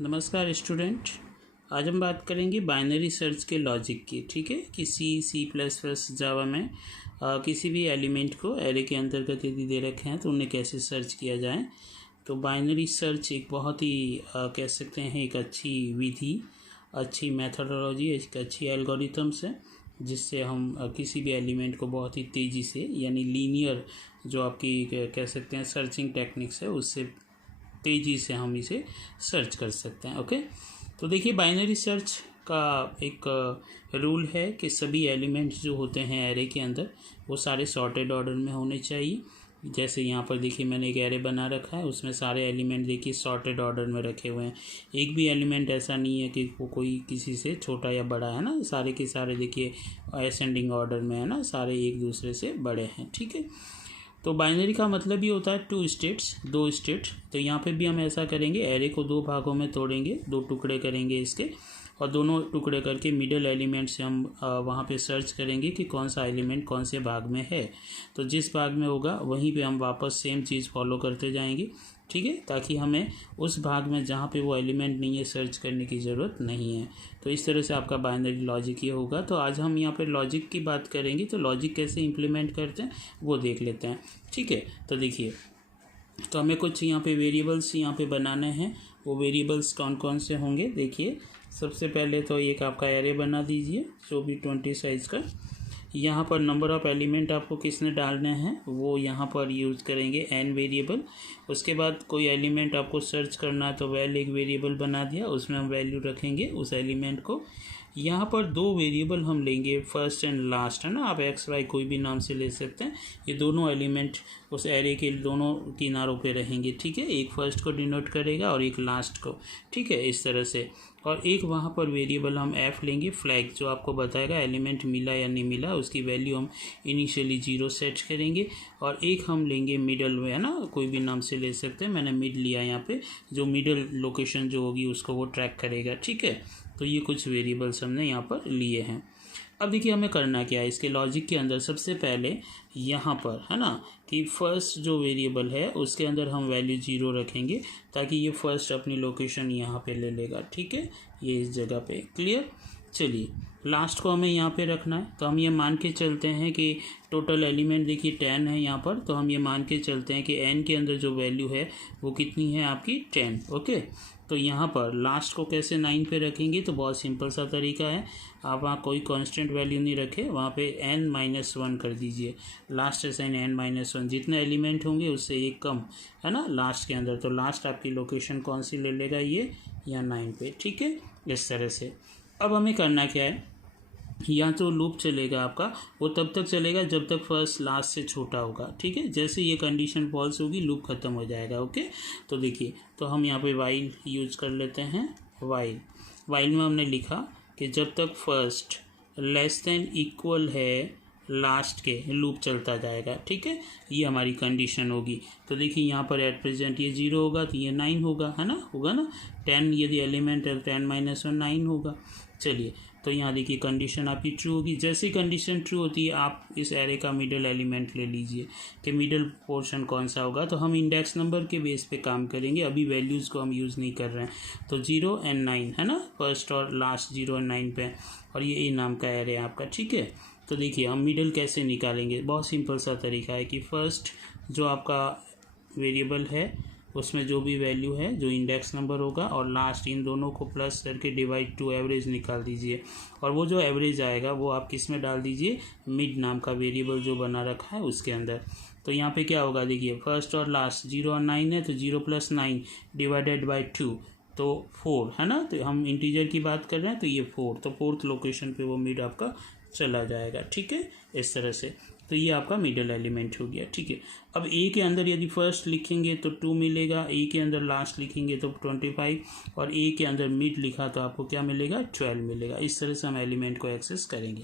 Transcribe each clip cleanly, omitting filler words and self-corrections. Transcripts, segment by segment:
नमस्कार स्टूडेंट। आज हम बात करेंगे बाइनरी सर्च के लॉजिक की। ठीक है कि C++ जावा में किसी भी एलिमेंट को एरे के अंतर्गत यदि दे रखे हैं तो उन्हें कैसे सर्च किया जाए। तो बाइनरी सर्च एक बहुत ही कह सकते हैं एक अच्छी विधि, अच्छी मैथडोलॉजी, एक अच्छी एल्गोरिथम्स है जिससे हम किसी भी एलिमेंट को बहुत ही तेज़ी से यानी लीनियर जो आपकी कह सकते हैं सर्चिंग टेक्निक्स है उससे तेज़ी से हम इसे सर्च कर सकते हैं। ओके, तो देखिए बाइनरी सर्च का एक रूल है कि सभी एलिमेंट्स जो होते हैं एरे के अंदर वो सारे सॉर्टेड ऑर्डर में होने चाहिए। जैसे यहाँ पर देखिए मैंने एक एरे बना रखा है, उसमें सारे एलिमेंट देखिए सॉर्टेड ऑर्डर में रखे हुए हैं। एक भी एलिमेंट ऐसा नहीं है कि वो कोई किसी से छोटा या बड़ा है ना, सारे के सारे देखिए असेंडिंग ऑर्डर में है ना, सारे एक दूसरे से बड़े हैं। ठीक है, तो बाइनरी का मतलब ही होता है टू स्टेट्स, दो स्टेट। तो यहाँ पे भी हम ऐसा करेंगे, एरे को दो भागों में तोड़ेंगे, दो टुकड़े करेंगे इसके, और दोनों टुकड़े करके मिडल एलिमेंट से हम वहाँ पे सर्च करेंगे कि कौन सा एलिमेंट कौन से भाग में है। तो जिस भाग में होगा वहीं पे हम वापस सेम चीज़ फॉलो करते जाएंगे। ठीक है, ताकि हमें उस भाग में जहाँ पे वो एलिमेंट नहीं है सर्च करने की ज़रूरत नहीं है। तो इस तरह से आपका बाइनरी लॉजिक ये होगा। तो आज हम यहाँ पे लॉजिक की बात करेंगे, तो लॉजिक कैसे इम्प्लीमेंट करते हैं वो देख लेते हैं। ठीक है, तो देखिए, तो हमें कुछ यहाँ पे वेरिएबल्स यहाँ पे बनाने हैं। वो वेरिएबल्स कौन कौन से होंगे देखिए। सबसे पहले तो एक आपका एरे बना दीजिए जो भी 20 साइज़ का। यहाँ पर नंबर ऑफ़ एलिमेंट आपको किसने डालने हैं वो यहाँ पर यूज़ करेंगे n वेरिएबल। उसके बाद कोई एलिमेंट आपको सर्च करना है तो वैल एक वेरिएबल बना दिया, उसमें हम वैल्यू रखेंगे उस एलिमेंट को। यहाँ पर दो वेरिएबल हम लेंगे, फर्स्ट एंड लास्ट, है ना, आप एक्स वाई कोई भी नाम से ले सकते हैं। ये दोनों एलिमेंट उस एरे के दोनों किनारों पे रहेंगे। ठीक है, एक फर्स्ट को डिनोट करेगा और एक लास्ट को। ठीक है, इस तरह से। और एक वहाँ पर वेरिएबल हम f लेंगे, फ्लैग, जो आपको बताएगा एलिमेंट मिला या नहीं मिला, उसकी वैल्यू हम इनिशियली 0 सेट करेंगे। और एक हम लेंगे मिडल में, है ना, कोई भी नाम से ले सकते हैं, मैंने मिड लिया यहाँ पे, जो मिडल लोकेशन जो होगी उसको वो ट्रैक करेगा। ठीक है, तो ये कुछ वेरिएबल्स हमने यहाँ पर लिए हैं। अब देखिए हमें करना क्या है इसके लॉजिक के अंदर। सबसे पहले यहाँ पर है ना कि फर्स्ट जो वेरिएबल है उसके अंदर हम वैल्यू 0 रखेंगे ताकि ये फर्स्ट अपनी लोकेशन यहाँ पे ले लेगा। ठीक है, ये इस जगह पे। क्लियर। चलिए, लास्ट को हमें यहाँ पे रखना है, तो हम ये मान के चलते हैं कि टोटल एलिमेंट देखिए 10 है यहाँ पर। तो हम ये मान के चलते हैं कि n के अंदर जो वैल्यू है वो कितनी है आपकी 10। ओके, तो यहाँ पर लास्ट को कैसे 9 पे रखेंगे, तो बहुत सिंपल सा तरीका है। आप वहाँ कोई कांस्टेंट वैल्यू नहीं रखे, वहाँ पे n-1 कर दीजिए। लास्ट असाइन n-1, जितने एलिमेंट होंगे उससे एक कम, है ना, लास्ट के अंदर। तो लास्ट आपकी लोकेशन कौन सी ले लेगा, ये या 9 पे। ठीक है, इस तरह से। अब हमें करना क्या है, यहाँ जो लूप चलेगा आपका वो तब तक चलेगा जब तक फर्स्ट लास्ट से छोटा होगा। ठीक है, जैसे ये कंडीशन फॉल्स होगी लूप ख़त्म हो जाएगा। ओके, तो देखिए, तो हम यहाँ पे वाइल यूज़ कर लेते हैं। वाइल में हमने लिखा कि जब तक फर्स्ट लेस देन इक्वल है लास्ट के लूप चलता जाएगा। ठीक है, ये हमारी कंडीशन होगी। तो देखिए यहाँ पर एट प्रेजेंट ये 0 होगा तो ये 9 होगा, है ना, होगा ना। 10 यदि एलिमेंट है 10-1 9 होगा। चलिए, तो यहाँ देखिए कंडीशन आपकी ट्रू होगी। जैसे ही कंडीशन ट्रू होती है आप इस एरे का मिडल एलिमेंट ले लीजिए कि मिडल पोर्शन कौन सा होगा। तो हम इंडेक्स नंबर के बेस पे काम करेंगे, अभी वैल्यूज़ को हम यूज़ नहीं कर रहे हैं। तो 0 and 9 है ना, फर्स्ट और लास्ट 0 and 9 पे, और ये ए नाम का एरे है आपका। ठीक है, तो देखिए हम मिडल कैसे निकालेंगे, बहुत सिंपल सा तरीका है कि फर्स्ट जो आपका वेरिएबल है उसमें जो भी वैल्यू है जो इंडेक्स नंबर होगा और लास्ट, इन दोनों को प्लस करके डिवाइड टू एवरेज निकाल दीजिए। और वो जो एवरेज आएगा वो आप किस में डाल दीजिए, मिड नाम का वेरिएबल जो बना रखा है उसके अंदर। तो यहाँ पे क्या होगा देखिए, फर्स्ट और लास्ट 0 और 9 है तो 0 + 9 डिवाइडेड बाई 2 तो 4, है ना। तो हम इंटीजर की बात कर रहे हैं तो ये 4, तो फोर्थ लोकेशन पे वो मिड आपका चला जाएगा। ठीक है, इस तरह से। तो ये आपका मिडल एलिमेंट हो गया। ठीक है, अब ए के अंदर यदि फर्स्ट लिखेंगे तो 2 मिलेगा, ए के अंदर लास्ट लिखेंगे तो 25, और ए के अंदर मिड लिखा तो आपको क्या मिलेगा, 12 मिलेगा। इस तरह से हम एलिमेंट को एक्सेस करेंगे।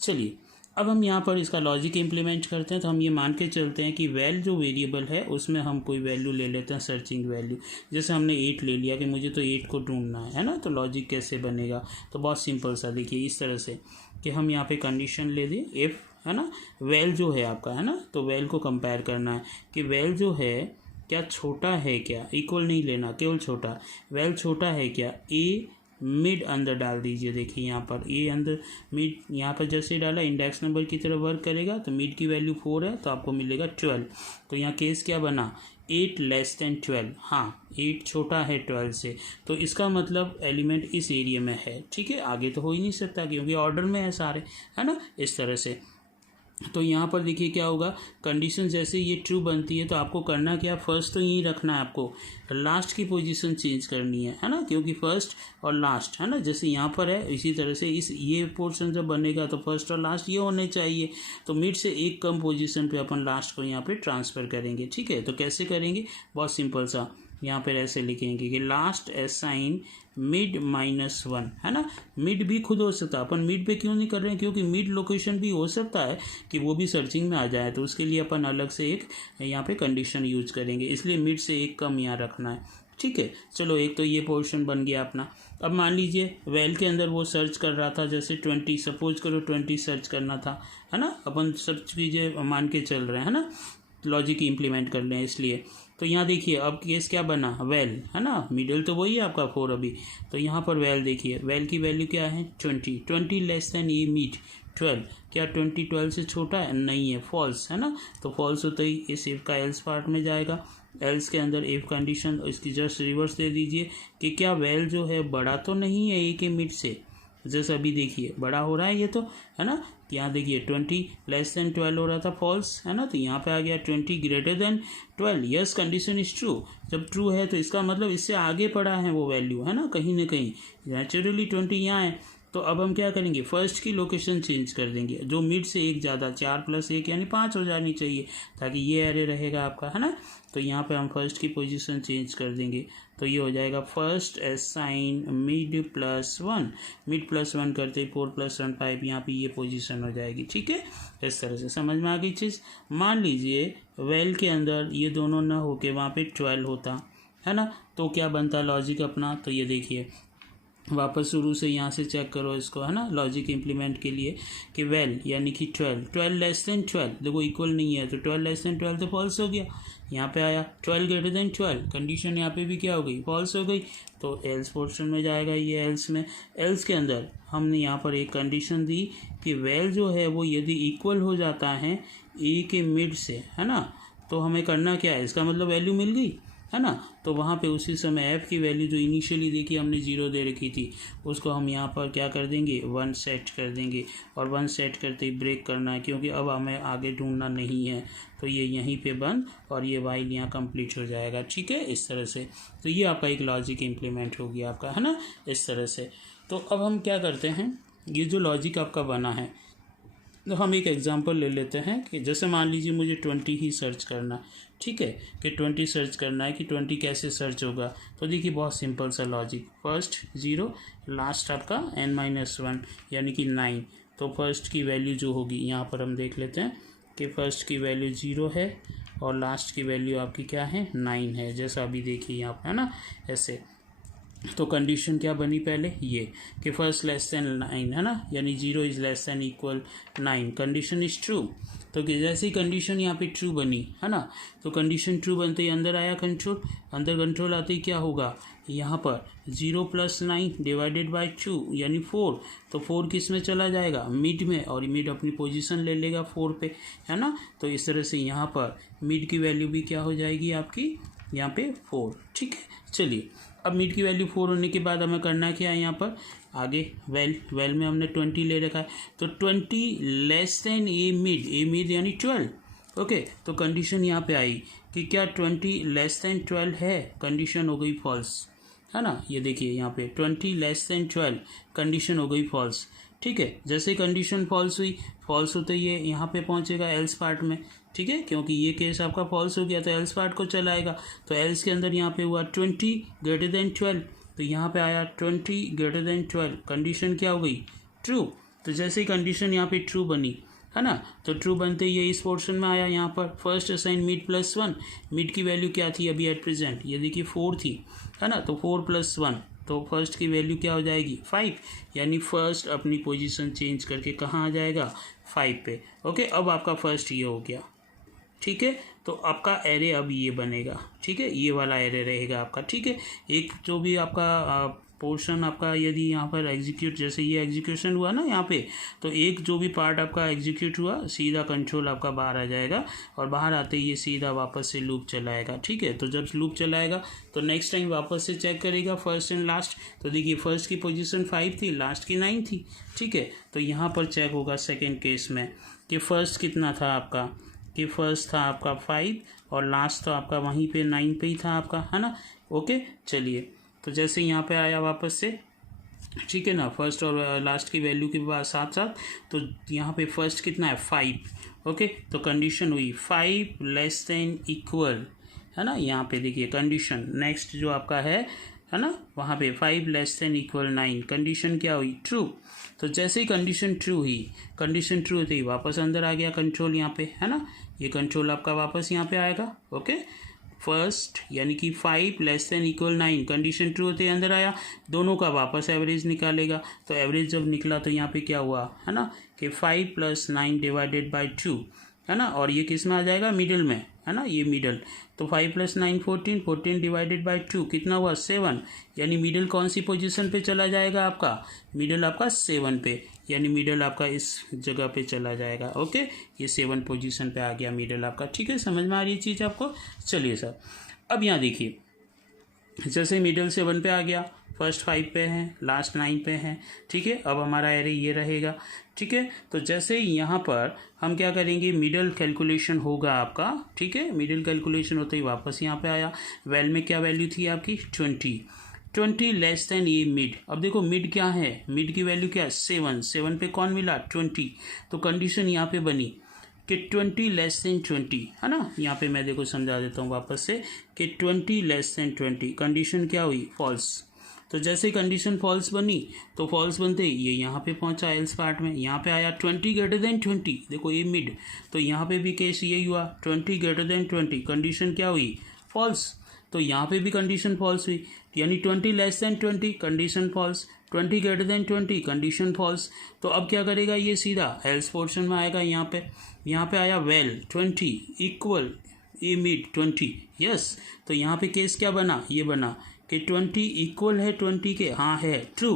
चलिए, अब हम यहाँ पर इसका लॉजिक इम्प्लीमेंट करते हैं। तो हम ये मान के चलते हैं कि वैल जो वेरिएबल है उसमें हम कोई वैल्यू ले लेते हैं, सर्चिंग वैल्यू। जैसे हमने 8 ले लिया कि मुझे तो 8 को ढूंढना है ना। तो लॉजिक कैसे बनेगा, तो बहुत सिंपल सा, देखिए इस तरह से कि हम यहाँ पे कंडीशन ले दें इफ़, है ना, वैल जो है आपका, है ना, तो वैल को कंपेयर करना है कि वैल जो है क्या छोटा है क्या, इक्वल नहीं लेना, केवल छोटा, वेल छोटा है क्या, ए मिड अंदर डाल दीजिए। देखिए यहाँ पर ए अंदर मिड, यहाँ पर जैसे डाला इंडेक्स नंबर की तरह वर्क करेगा तो मिड की वैल्यू 4 है तो आपको मिलेगा 12। तो यहाँ केस क्या बना, 8 लेस देन 12। हाँ 8 छोटा है 12 से, तो इसका मतलब एलिमेंट इस एरिया में है। ठीक है, आगे तो हो ही नहीं सकता क्योंकि ऑर्डर में है सारे, है ना, इस तरह से। तो यहाँ पर देखिए क्या होगा, कंडीशन जैसे ये ट्रू बनती है तो आपको करना क्या, फर्स्ट तो यहीं रखना है, आपको लास्ट की पोजीशन चेंज करनी है ना, क्योंकि फर्स्ट और लास्ट है ना, जैसे यहाँ पर है इसी तरह से इस ये पोर्शन जब बनेगा तो फर्स्ट और लास्ट ये होने चाहिए। तो मिड से एक कम पोजीशन पे अपन लास्ट को यहाँ पे ट्रांसफ़र करेंगे। ठीक है, तो कैसे करेंगे, बहुत सिंपल सा, यहाँ पर ऐसे लिखेंगे कि लास्ट असाइन मिड -1, है ना। मिड भी खुद हो सकता है, अपन मिड पे क्यों नहीं कर रहे हैं, क्योंकि मिड लोकेशन भी हो सकता है कि वो भी सर्चिंग में आ जाए, तो उसके लिए अपन अलग से एक यहाँ पे कंडीशन यूज करेंगे, इसलिए मिड से एक कम यहाँ रखना है। ठीक है, चलो एक तो ये पोर्शन बन गया अपना। अब मान लीजिए वेल के अंदर वो सर्च कर रहा था, जैसे 20, सपोज करो 20 सर्च करना था, है ना, अपन सर्च कीजिए मान के चल रहे हैं, है ना, लॉजिक इम्प्लीमेंट कर लें इसलिए। तो यहाँ देखिए अब केस क्या बना, वेल, है ना, मिडिल तो वही है आपका 4 अभी, तो यहाँ पर वेल देखिए, वेल की वैल्यू क्या है 20 लेस देन ये मिड 12, क्या 20 12 से छोटा है, नहीं है, फॉल्स, है ना। तो फॉल्स होता ही इस इफ का एल्स पार्ट में जाएगा, एल्स के अंदर इफ कंडीशन इसकी जस्ट रिवर्स दे दीजिए कि क्या वेल जो है बड़ा तो नहीं है ए के मिड से, जैसे अभी देखिए बड़ा हो रहा है ये तो, है ना। यहाँ देखिए 20 लेस देन 12 हो रहा था, फॉल्स, है ना, तो यहाँ पे आ गया 20 greater then 12, yes condition is true. जब ट्रू है तो इसका मतलब इससे आगे पड़ा है वो वैल्यू, है ना, कहीं ना कहीं नेचुरली 20 यहाँ है। तो अब हम क्या करेंगे, फर्स्ट की लोकेशन चेंज कर देंगे, जो मिड से एक ज़्यादा 4 + 1 यानी 5 हो जानी चाहिए, ताकि ये एरे रहेगा आपका, है ना। तो यहाँ पे हम फर्स्ट की पोजीशन चेंज कर देंगे, तो ये हो जाएगा फर्स्ट असाइन मिड +1, मिड +1 करते ही 4 + 1 5, यहाँ पे ये पोजीशन हो जाएगी। ठीक है, इस तरह से समझ में आ गई चीज़। मान लीजिए वेल के अंदर ये दोनों ना होके वहाँ पे 12 होता, है ना, तो क्या बनता लॉजिक अपना, तो ये देखिए वापस शुरू से यहाँ से चेक करो इसको, है ना, लॉजिक इम्प्लीमेंट के लिए कि वेल यानी कि 12 लेस देन 12, देखो इक्वल नहीं है तो 12 लेस देन 12 तो फॉल्स हो गया। यहाँ पे आया 12 ग्रेटर देन 12, कंडीशन यहाँ पे भी क्या हो गई, फॉल्स हो गई, तो एल्स पोर्शन में जाएगा ये एल्स में। एल्स के अंदर हमने यहाँ पर एक कंडीशन दी कि वेल जो है वो यदि इक्वल हो जाता है ए के मिड से, है ना, तो हमें करना क्या है, इसका मतलब वैल्यू मिल गई, है ना। तो वहाँ पे उसी समय ऐप की वैल्यू जो इनिशियली देखी हमने 0 दे रखी थी, उसको हम यहाँ पर क्या कर देंगे 1 सेट कर देंगे, और 1 सेट करते ही ब्रेक करना है क्योंकि अब हमें आगे ढूंढना नहीं है, तो ये यहीं पे बंद और ये वाइल यहाँ कंप्लीट हो जाएगा। ठीक है, इस तरह से, तो ये आपका एक लॉजिक इम्प्लीमेंट हो गया आपका, है ना, इस तरह से। तो अब हम क्या करते हैं, ये जो लॉजिक आपका बना है, तो हम एक एग्जांपल ले लेते हैं कि जैसे मान लीजिए मुझे 20 ही सर्च करना, ठीक है, कि 20 सर्च करना है, कि 20 कैसे सर्च होगा। तो देखिए बहुत सिंपल सा लॉजिक, फर्स्ट 0, लास्ट आपका n-1 यानी कि 9, तो फर्स्ट की वैल्यू जो होगी यहाँ पर हम देख लेते हैं कि फर्स्ट की वैल्यू 0 है और लास्ट की वैल्यू आपकी क्या है 9 है, जैसा अभी देखिए यहाँ पर, है ना, ऐसे। तो कंडीशन क्या बनी पहले, ये कि फर्स्ट लेस देन 9, है ना, यानी 0 is less than equal 9, condition is true. तो कि जैसे ही कंडीशन यहाँ पे ट्रू बनी, है ना, तो कंडीशन ट्रू बनते ही अंदर आया कंट्रोल, अंदर कंट्रोल आते ही क्या होगा, यहाँ पर 0 + 9 डिवाइडेड बाय 2 यानी 4, तो 4 किस में चला जाएगा, मिड में, और मिड अपनी पोजीशन ले लेगा 4 पे, है ना। तो इस तरह से यहाँ पर मिड की वैल्यू भी क्या हो जाएगी आपकी यहाँ पे 4। ठीक है, चलिए अब मिड की वैल्यू 4 होने के बाद हमें करना क्या है, यहाँ पर आगे वेल में हमने 20 ले रखा है, तो 20 लेस देन ए मिड यानी 12। ओके, तो कंडीशन यहाँ पे आई कि क्या 20 लेस देन 12 है, कंडीशन हो गई फॉल्स, है ना। ये देखिए यहाँ पे 20 लेस देन 12, कंडीशन हो गई फॉल्स। ठीक है, जैसे कंडीशन फॉल्स हुई, फॉल्स होते ही यहाँ पे पहुँचेगा एल्स पार्ट में। ठीक है, क्योंकि ये केस आपका फॉल्स हो गया तो एल्स पार्ट को चलाएगा, तो एल्स के अंदर यहाँ पे हुआ 20 ग्रेटर देन 12, तो यहाँ पे आया 20 ग्रेटर देन 12, कंडीशन क्या हो गई ट्रू। तो जैसे ही कंडीशन यहाँ पे ट्रू बनी, है ना, तो ट्रू बनते ही ये इस पोर्शन में आया, यहाँ पर फर्स्ट असाइन मिड +1, मिड की वैल्यू क्या थी अभी एट प्रेजेंट, ये देखिए 4 थी, है ना, तो 4 + 1, तो फर्स्ट की वैल्यू क्या हो जाएगी 5, यानी फर्स्ट अपनी पोजीशन चेंज करके कहाँ आ जाएगा 5 पे। ओके, अब आपका फर्स्ट ये हो गया। ठीक है, तो आपका एरे अब ये बनेगा, ठीक है, ये वाला एरे रहेगा आपका, ठीक है। एक जो भी आपका पोर्शन आपका यदि यहाँ पर एग्जीक्यूट, जैसे ये एग्जीक्यूशन हुआ ना यहाँ पे, तो एक जो भी पार्ट आपका एग्जीक्यूट हुआ सीधा कंट्रोल आपका बाहर आ जाएगा, और बाहर आते ही ये सीधा वापस से लूप चलाएगा, ठीक है। तो जब लूप चलाएगा तो नेक्स्ट टाइम वापस से चेक करेगा फर्स्ट एंड लास्ट। तो देखिए फर्स्ट की पोजीशन 5 थी, लास्ट की 9 थी, ठीक है। तो यहाँ पर चेक होगा सेकेंड केस में कि फर्स्ट कितना था आपका, कि फर्स्ट था आपका 5 और लास्ट तो आपका वहीं पे 9 पे ही था आपका, है ना। ओके, चलिए, तो जैसे यहाँ पे आया वापस से, ठीक है ना, फर्स्ट और लास्ट की वैल्यू के बाद साथ साथ, तो यहाँ पे फर्स्ट कितना है 5, ओके। तो कंडीशन हुई 5 लेस देन इक्वल, है ना। यहाँ पे देखिए कंडीशन नेक्स्ट जो आपका है ना, वहाँ पे 5 लेस देन इक्वल 9, कंडीशन क्या हुई, ट्रू। तो जैसे ही कंडीशन ट्रू हुई, कंडीशन ट्रू होते ही वापस अंदर आ गया कंट्रोल यहाँ पे, है ना। ये कंट्रोल आपका वापस यहाँ पे आएगा, ओके। फर्स्ट यानी कि 5 less than equal 9, condition true होते ही अंदर आया, दोनों का वापस एवरेज निकालेगा। तो एवरेज जब निकला तो यहाँ पे क्या हुआ, है ना, कि 5 + 9 डिवाइडेड बाई 2, है ना। और ये किस में आ जाएगा, मिडिल में, है ना, ये मिडल। तो 5 + 9 14, 14 डिवाइडेड बाई 2 कितना हुआ 7, यानी मिडल कौन सी पोजीशन पे चला जाएगा आपका, मिडल आपका 7 पे, यानी मिडल आपका इस जगह पे चला जाएगा, ओके। ये 7 पोजीशन पे आ गया मिडल आपका, ठीक है। समझ में आ रही है चीज़ आपको। चलिए सर, अब यहाँ देखिए, जैसे मिडल 7 पे आ गया, फर्स्ट 5 पे है, लास्ट 9 पे है, ठीक है। अब हमारा एरे ये रहेगा, ठीक है। तो जैसे यहाँ पर हम क्या करेंगे, मिडल कैलकुलेशन होगा आपका, ठीक है। मिडल कैलकुलेशन होते ही वापस यहाँ पे आया, वेल में क्या वैल्यू थी आपकी 20 लेस देन ये मिड। अब देखो मिड क्या है, मिड की वैल्यू क्या है 7 पे कौन मिला 20। तो कंडीशन यहाँ पे बनी कि 20 लेस देन 20, है ना। यहाँ पे मैं देखो समझा देता हूँ वापस से कि 20 लेस देन 20, कंडीशन क्या हुई फॉल्स। तो जैसे कंडीशन फॉल्स बनी, तो फॉल्स बनते ही ये यहाँ पे पहुँचा एल्स पार्ट में, यहाँ पे आया 20 ग्रेटर देन 20, देखो ये मिड। तो यहाँ पे भी केस यही हुआ 20 ग्रेटर देन 20, कंडीशन क्या हुई फॉल्स। तो यहाँ पे भी कंडीशन फॉल्स हुई, यानी 20 less than 20, condition false, 20 greater than 20, condition false. तो अब क्या करेगा, ये सीधा एल्स पोर्शन में आएगा, यहाँ पे आया वेल 20 इक्वल ए मिड 20, यस। तो यहाँ पे केस क्या बना, ये बना कि 20 इक्वल है 20 के, हाँ है ट्रू।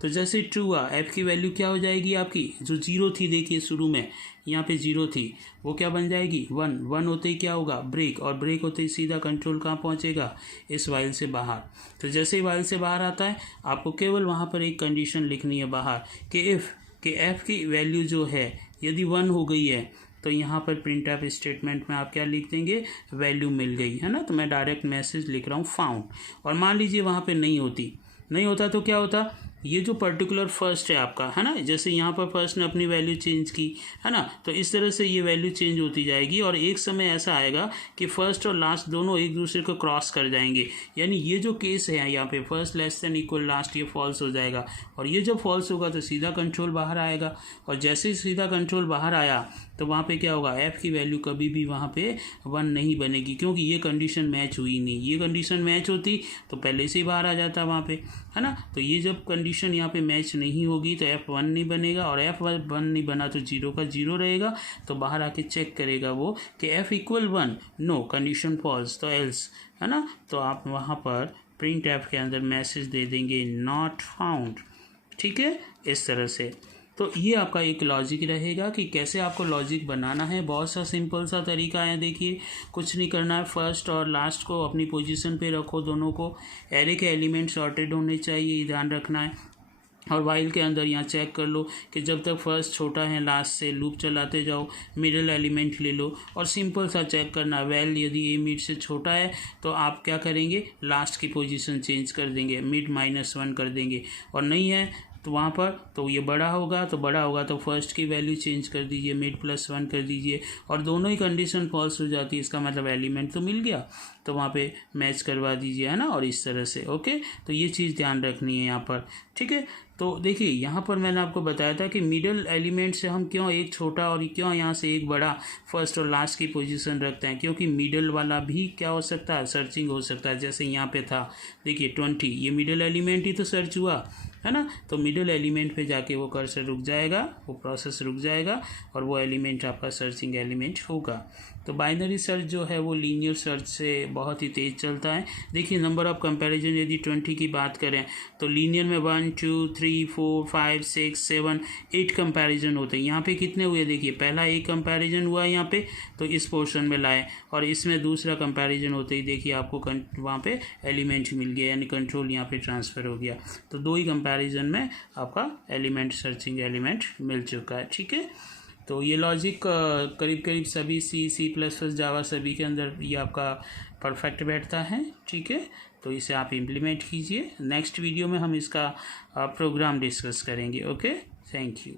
तो जैसे ट्रू हुआ, एफ की वैल्यू क्या हो जाएगी आपकी, जो 0 थी, देखिए शुरू में यहाँ पे 0 थी, वो क्या बन जाएगी 1 होते ही क्या होगा ब्रेक, और ब्रेक होते ही सीधा कंट्रोल कहाँ पहुँचेगा, इस वाइल से बाहर। तो जैसे ही वाइल से बाहर आता है, आपको केवल वहाँ पर एक कंडीशन लिखनी है बाहर कि इफ़ कि एफ की वैल्यू जो है यदि 1 हो गई है, तो यहाँ पर प्रिंट एफ स्टेटमेंट में आप क्या लिख देंगे, वैल्यू मिल गई, है ना। तो मैं डायरेक्ट मैसेज लिख रहा हूँ फाउंड, और मान लीजिए वहाँ पे नहीं होता तो क्या होता, ये जो पर्टिकुलर फर्स्ट है आपका, है ना, जैसे यहाँ पर फर्स्ट ने अपनी वैल्यू चेंज की, है ना, तो इस तरह से ये वैल्यू चेंज होती जाएगी, और एक समय ऐसा आएगा कि फर्स्ट और लास्ट दोनों एक दूसरे को क्रॉस कर जाएंगे, यानी ये जो केस है यहाँ पे first less than equal last, ये फॉल्स हो जाएगा, और ये जब फॉल्स होगा तो सीधा कंट्रोल बाहर आएगा, और जैसे ही सीधा कंट्रोल बाहर आया तो वहाँ पे क्या होगा, एफ की वैल्यू कभी भी वहाँ पे 1 नहीं बनेगी, क्योंकि ये कंडीशन मैच हुई नहीं। ये कंडीशन मैच होती तो पहले से ही बाहर आ जाता वहाँ पे, है ना। तो ये जब कंडीशन यहाँ पे मैच नहीं होगी तो एफ 1 नहीं बनेगा, और एफ 1 नहीं बना तो 0 का 0 रहेगा। तो बाहर आके चेक करेगा वो कि F equal 1, no condition false, तो एल्स, है ना। तो आप वहाँ पर प्रिंट एफ के अंदर मैसेज दे देंगे नॉट फाउंड, ठीक है, इस तरह से। तो ये आपका एक लॉजिक रहेगा कि कैसे आपको लॉजिक बनाना है। बहुत सा सिंपल सा तरीका है, देखिए कुछ नहीं करना है, फर्स्ट और लास्ट को अपनी पोजीशन पे रखो, दोनों को, एरे के एलिमेंट सॉर्टेड होने चाहिए, ये ध्यान रखना है। और वाइल के अंदर यहाँ चेक कर लो कि जब तक फर्स्ट छोटा है लास्ट से, लूप चलाते जाओ, मिडिल एलिमेंट ले लो, और सिंपल सा चेक करना, वेल यदि ए मिड से छोटा है तो आप क्या करेंगे, लास्ट की पोजीशन चेंज कर देंगे, मिड -1 कर देंगे, और नहीं है तो वहाँ पर तो ये बड़ा होगा तो फर्स्ट की वैल्यू चेंज कर दीजिए, मिड +1 कर दीजिए, और दोनों ही कंडीशन फॉल्स हो जाती है, इसका मतलब एलिमेंट तो मिल गया, तो वहाँ पे मैच करवा दीजिए, है ना, और इस तरह से, ओके। तो ये चीज़ ध्यान रखनी है यहाँ पर, ठीक है। तो देखिए यहाँ पर मैंने आपको बताया था कि मिडल एलिमेंट से हम क्यों एक छोटा और क्यों यहाँ से एक बड़ा फर्स्ट और लास्ट की पोजीशन रखते हैं, क्योंकि मिडल वाला भी क्या हो सकता है, सर्चिंग हो सकता है। जैसे यहाँ पे था, देखिए 20, ये मिडल एलिमेंट ही तो सर्च हुआ, है ना। तो मिडल एलिमेंट पे जाके वो कर्सर रुक जाएगा, वो प्रोसेस रुक जाएगा, और वो एलिमेंट आपका सर्चिंग एलिमेंट होगा। तो बाइनरी सर्च जो है वो लीनियर सर्च से बहुत ही तेज़ चलता है। देखिए नंबर ऑफ़ कंपैरिजन यदि 20 की बात करें तो लीनियर में 1 2 3 4 5 6 7 8 कंपैरिजन होते हैं। यहाँ पे कितने हुए देखिए, पहला एक कंपैरिजन हुआ यहाँ पे तो इस पोर्शन में लाए, और इसमें दूसरा कंपैरिजन होते ही देखिए आपको वहाँ पे एलिमेंट मिल गया, यानी कंट्रोल यहाँ पे ट्रांसफ़र हो गया। तो 2 ही कंपैरिजन में आपका एलिमेंट सर्चिंग एलिमेंट मिल चुका है। ठीक है, तो ये लॉजिक करीब करीब सभी सी प्लस प्लस जावा सभी के अंदर ये आपका परफेक्ट बैठता है। ठीक है, तो इसे आप इम्प्लीमेंट कीजिए। नेक्स्ट वीडियो में हम इसका प्रोग्राम डिस्कस करेंगे। Okay, thank you.